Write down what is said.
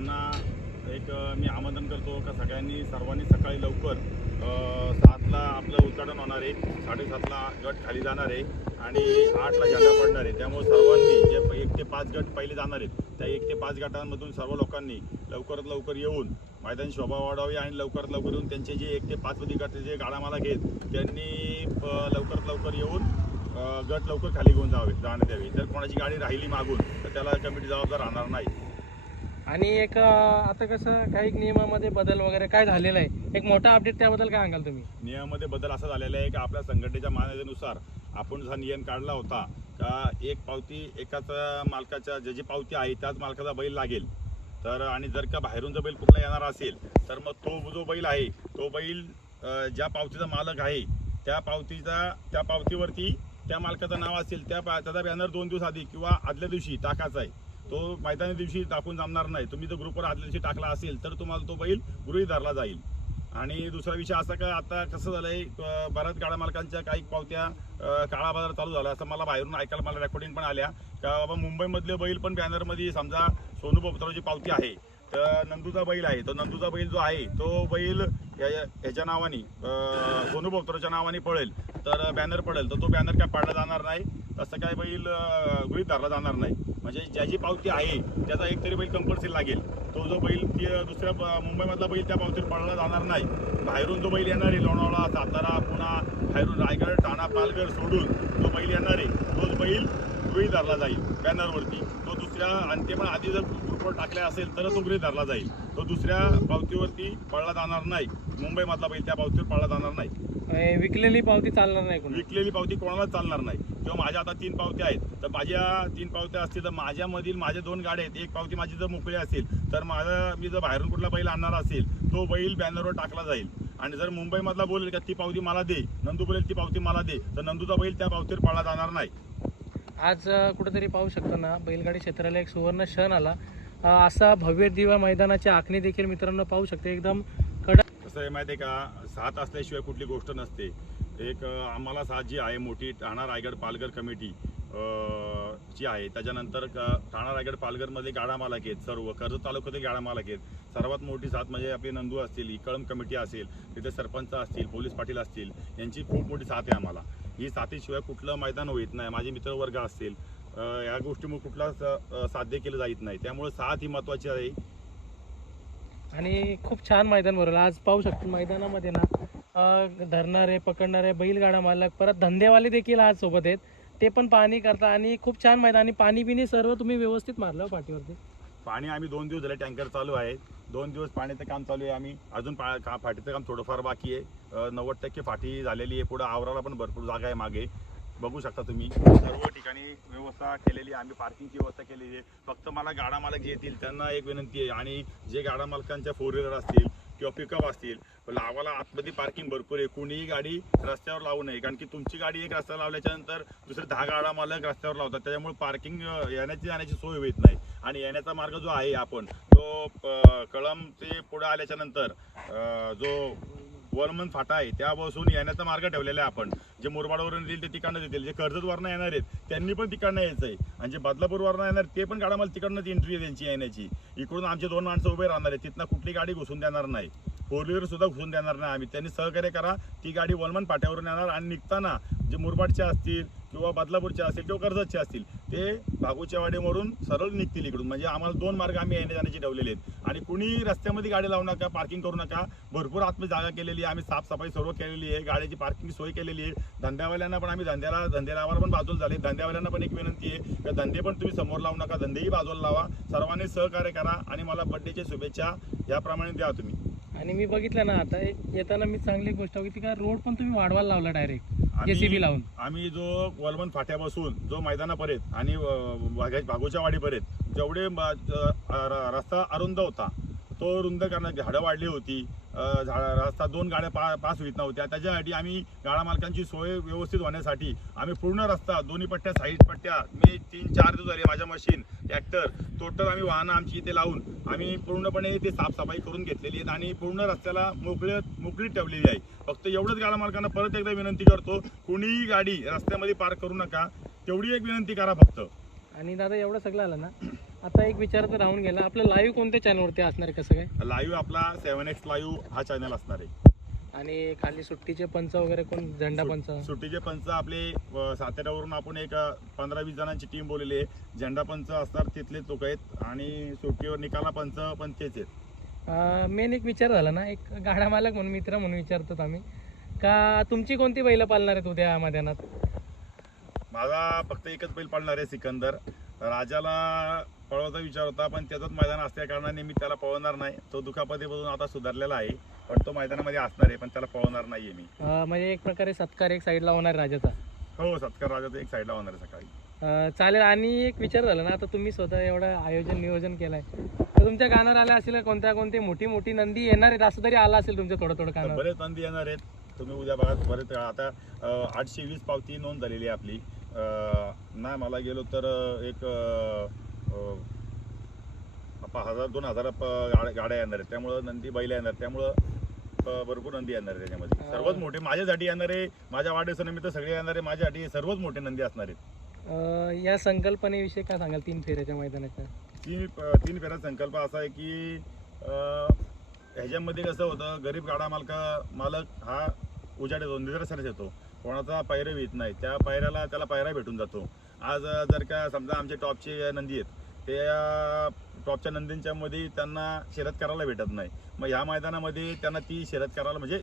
सर्वांना एक मी आमंत्रण करतो का सर्वांनी सकाळी लवकर 7ला आपलं उद्घाटन होणार आहे, 7:30ला गट खाली जाणार आहे आणि 8ला झेंडा पडणार आहे। त्यामुळे सर्वांनी जे 1 ते 5 गट पहिले जाणार आहेत त्या 1 ते 5 गटांमधून सर्व लोकांनी लवकरात लवकर येऊन मैदानी शोभा वाढवावी आणि लवकरात लवकर येऊन त्यांचे जे 1 ते 5 गट जे गाडामाला घेत त्यांनी लवकरात लवकर येऊन गट लवकर खाली घेऊन जाण्यात यावे। जर कोणाची गाडी राहिली मागून तर त्याला कमिटी जबाबदार राहणार नाही। आणि एक आता कसं काही नियमामध्ये बदल वगैरे काय झालेला आहे, एक मोठा अपडेट त्याबद्दल काय सांगाल तुम्ही? नियमामध्ये बदल असा झालेला आहे की आपल्या संघटनेच्या मान्यतेनुसार आपण जसा नियम काढला होता का एक पावती एकाच मालकाच्या ज्याची पावती आहे त्याच मालकाचा बैल लागेल, तर आणि जर का बाहेरून जर बैल कुठला येणार असेल तर मग तो जो बैल आहे तो बैल ज्या पावतीचा मालक आहे त्या पावतीवरती त्या मालकाचं नाव असेल त्याचा बॅनर 2 दिवस आधी किंवा आदल्या दिवशी टाकायचा आहे। तो मैदानी दिवशी टाकून जमणार नाही। तुम्ही जर ग्रुपवर आदल्या दिवशी टाकला असेल तर तुम्हाला तो बैल गृहीत धरला जाईल। आणि दुसरा विषय असा का आता कसं झालंय, बऱ्याच गाड्या मालकांच्या काही पावत्या काळा बाजार चालू झाला असं मला बाहेरून ऐकायला मला रेकॉर्डिंग पण आल्या का बाबा मुंबईमधले बैल पण बॅनरमध्ये समजा सोनू बोपत्राची पावती आहे तर नंदूचा बैल आहे, तो नंदूचा बैल जो आहे तो बैल ह्याच्या नावाने सोनू बोपत्राच्या नावाने पळेल तर बॅनर पडेल तर तो बॅनर काय पाडला जाणार नाही, तसं काय बैल गृहीत धरला जाणार नाही। म्हणजे ज्याची पावती आहे त्याचा एक तरी बैल कंपल्सरी लागेल। तो जो बैल दुसऱ्या मुंबईमधला बैल त्या पावतीवर पडला जाणार नाही। बाहेरून जो बैल येणार आहे लोणावळा, सातारा, पुणा, बाहेरून रायगड, ठाणा, पालघर सोडून जो बैल येणार आहे तोच बैल गृहीत धरला जाईल बॅनरवरती। तो दुसऱ्या आणि ते पण आधी जर ग्रुपवर टाकले असेल तर तो गृहीत धरला जाईल। तो दुसऱ्या पावतीवरती पडला जाणार नाही, मुंबईमधला बैल त्या पावतीवर पडला जाणार नाही। विकलेली पावती चालणार नाही, विकलेली पावती कोणाला चालणार नाही। किंवा माझ्या आता 3 पावत्या आहेत तर माझ्या 3 पावत्या असतील तर माझ्यामधील माझ्या 2 गाड्या आहेत, एक पावती माझी जर मोकळी असेल तर मी जर बाहेरून कुठला बैल आणणार असेल तो बैल बॅनरवर टाकला जाईल। आणि जर मुंबईमधला बोलेल का ती पावती मला दे, नंदू बोलेल ती पावती मला दे, तर नंदूचा बैल त्या पावतीवर पडला जाणार नाही। आज कुठेतरी पाहू शकतो ना, बैलगाडी क्षेत्राला एक सुवर्ण क्षण आला। असा भव्य दिवा मैदानाची आखणी देखील मित्रांनो पाहू शकते, एकदम कडक। कसं आहे माहिती आहे का, 7 असल्याशिवाय कुठली गोष्ट नसते। एक आम्हाला 7 जी आहे मोठी ठाणा रायगड पालघर कमिटी जी आहे, त्याच्यानंतर ठाणा रायगड पालघरमध्ये गाडा मालक आहेत, सर्व कर्जत तालुक्यातील गाडा मालक आहेत। सर्वात मोठी 7 म्हणजे आपली नंदू असतील, ही कळम कमिटी असेल, तिथे सरपंच असतील, पोलीस पाटील असतील, यांची खूप मोठी 7 आहे आम्हाला। ही 7शिवाय कुठलं मैदान होत नाही। माझे मित्रवर्ग असतील, या गोष्टीमुळे कुठला साध्य केलं जात नाही, त्यामुळे 7 ही महत्त्वाची आहे। आणि खूप छान मैदान भरलं आज पाहू शकतो। मैदानामध्ये ना धरणारे पकडणारे बैलगाडा मालक परत धंदेवाले देखील आज सोबत आहेत, ते पण पाहणी करता आणि खूप छान मैदान आणि पाणी बिणी सर्व तुम्ही व्यवस्थित मारलं पाठीवरती। पाणी आम्ही 2 दिवस झाले टँकर चालू आहे, 2 दिवस पाण्याचं काम चालू आहे। आम्ही अजून फाटीचं काम थोडंफार बाकी आहे, 90% फाटी झालेली आहे। पुढे आवराला पण भरपूर जागा आहे मागे, बघू शकता तुम्ही। सर्व ठिकाणी व्यवस्था केलेली आहे, आम्ही पार्किंगची व्यवस्था केलेली आहे। फक्त मला गाडा मालक जे येतील त्यांना एक विनंती आहे, आणि जे गाडा मालकांच्या 4 व्हीलर असतील किंवा पिकअप असतील लावायला आतमध्ये पार्किंग भरपूर आहे। कोणीही गाडी रस्त्यावर लावू नये, कारण की तुमची गाडी एक रस्त्यावर लावल्याच्या नंतर दुसरे 10 गाडा मालक रस्त्यावर लावतात, त्याच्यामुळे पार्किंग येण्याची जाण्याची सोय होत नाही। आणि येण्याचा मार्ग जो आहे आपण तो कळम ते पुढे आल्याच्या नंतर जो वरमन फाटा आहे त्या बसून येण्याचा मार्ग ठेवलेला आहे आपण। जे मुरबाडवरून येतील ते तिकडनं येतील, जे कर्जतवरनं येणार आहेत त्यांनी पण तिकडनं यायचं आहे, आणि जे बदलापूरवरनं येणार ते पण गाडा मला तिकडनंच एंट्री आहे त्यांची येण्याची। इकडून आमचे 2 माणसं उभे राहणार आहेत, तिथनं कुठली गाडी घुसून देणार नाही, 4 व्हीलर सुद्धा घुसून देणार नाही आम्ही। त्यांनी सहकार्य करा, ती गाडी वरमन फाट्यावरून येणार आणि निघताना जे मुरबाडचे असतील किंवा बदलापूरचे असतील किंवा कर्जतचे असतील ते भागूच्या वाडीवरून सरळ निघतील इकडून। म्हणजे आम्हाला 2 मार्ग आम्ही येण्या जाण्याचे ठेवलेले आहेत। आणि कुणी रस्त्यामध्ये गाडी लावू नका, पार्किंग करू नका, भरपूर आतमध्ये जागा केलेली आहे, आम्ही साफसफाई सर्व केलेली आहे, गाड्याची पार्किंग सोय केलेली आहे। धंद्यावाल्यांना पण आम्ही धंदे लावायला पण बाजूला झाले, धंद्यावाल्यांना पण एक विनंती आहे की धंदे पण तुम्ही समोर लावू नका, धंदेही बाजूला लावा। सर्वांनी सहकार्य करा आणि मला बड्डेच्या शुभेच्छा याप्रमाणे द्या तुम्ही। आणि मी बघितलं ना आता येताना मी चांगली गोष्ट होती का रोड पण तुम्ही वाढवायला लावला डायरेक्ट जेसीबी लावून। आम्ही जो वलमन फाट्यापासून जो मैदानापर्यंत आणि भागोच्या वाडीपर्यंत जेवढे रस्ता अरुंद होता तो रुंद करण्यात झाडं वाढली होती, रस्ता 2 गाड्या पास होत नव्हत्या, त्याच्यासाठी आम्ही गाडा मालकांची सोय व्यवस्थित होण्यासाठी आम्ही पूर्ण रस्ता दोन्ही पट्ट्या साईड पट्ट्या मी 3-4 दिवस झाले माझ्या मशीन ट्रॅक्टर टोटल आम्ही वाहनं आमची इथे लावून आम्ही पूर्णपणे ते साफसफाई करून घेतलेली आहेत आणि पूर्ण रस्त्याला मोकळी ठेवलेली आहे। फक्त एवढंच गाडा मालकांना परत एकदा विनंती करतो, कोणीही गाडी रस्त्यामध्ये पार्क करू नका, तेवढी एक विनंती करा फक्त। आणि दादा एवढं सगळं आलं ना आता एक विचारायचं राहून गेला, आपलं लाईव्ह कोणत्या चॅनलवरती असणार आहे, कसं काय? लाईव्ह आपला 7X लाईव्ह हा चॅनल असणार आहे. आणि खाली सुट्टीचे पंच वगैरे कोण, झेंडा पंच? सुट्टीचे पंच आपले साताऱ्यावरून आपण एक 15-20 जणांची टीम बोललेली आहे. झेंडा पंच असणार तिथलेच लोक आहेत आणि सुट्टीवर निकाला पंच पण तेच आहेत. मेन एक विचार झाला ना, एक गाडा मालक म्हणून, मित्र म्हणून विचारतो आम्ही का तुमची कोणती बैलं पाळणार आहेत उद्या मैदानात? माझा फक्त एकच बैल पाळणार आहे, सिकंदर. राजाला पळवायचा विचार होता, पण त्याचंच मैदान असल्या कारणाने मी त्याला पळवणार नाही. तो दुखापतीपासून आता सुधारलेला आहे, पण तो मैदानामध्ये असणार आहे, पण त्याला पळवणार नाहीये मी. म्हणजे एक प्रकारे सत्कार एक साईडला होणार राजाचा. हो, सत्कार राजाचं एक साईडला होणार आहे सकाळी. चालेल. आणि एक विचार झाला ना, आता तुम्ही स्वतः एवढं आयोजन नियोजन केलंय, तर तुमच्या कानावर आल्या असेल कोणती मोठी मोठी नंदी येणार आहेत, असं तरी आला असेल तुमच्या थोडं कानावर? बरेच नंदी येणार आहेत. तुम्ही उद्या बघा, बरेच. आता 820 पावती नोंद झालेली आहे आपली. नाही मला गेलो तर एक 1000-2000 गाड्या येणार आहेत. त्यामुळं नंदी बैल येणार, त्यामुळं भरपूर नंदी येणार आहे त्याच्यामध्ये. सर्वच मोठे माझ्यासाठी येणार आहे, माझ्या वाढदिवसानिमित्त सगळे येणार आहे माझ्यासाठी, सर्वच मोठे नंदी असणार आहेत. या संकल्पनेविषयी काय सांगाल 3 फेऱ्याच्या मैदानाच्या? 3 फेऱ्या संकल्प असा आहे की ह्याच्यामध्ये कसं होतं, गरीब गाडा मालक हा उजाड येतो, निदर्शनास येतो, कोणाचा पायऱ्या येत नाही. त्याला पायऱ्या भेटून जातो. आज जर का समजा आमचे टॉपचे नंदी आहेत, ते टॉपच्या नंदींच्या मध्ये त्यांना शर्यत करायला भेटत नाही. मग ह्या मैदानामध्ये त्यांना ती शर्यत करायला, म्हणजे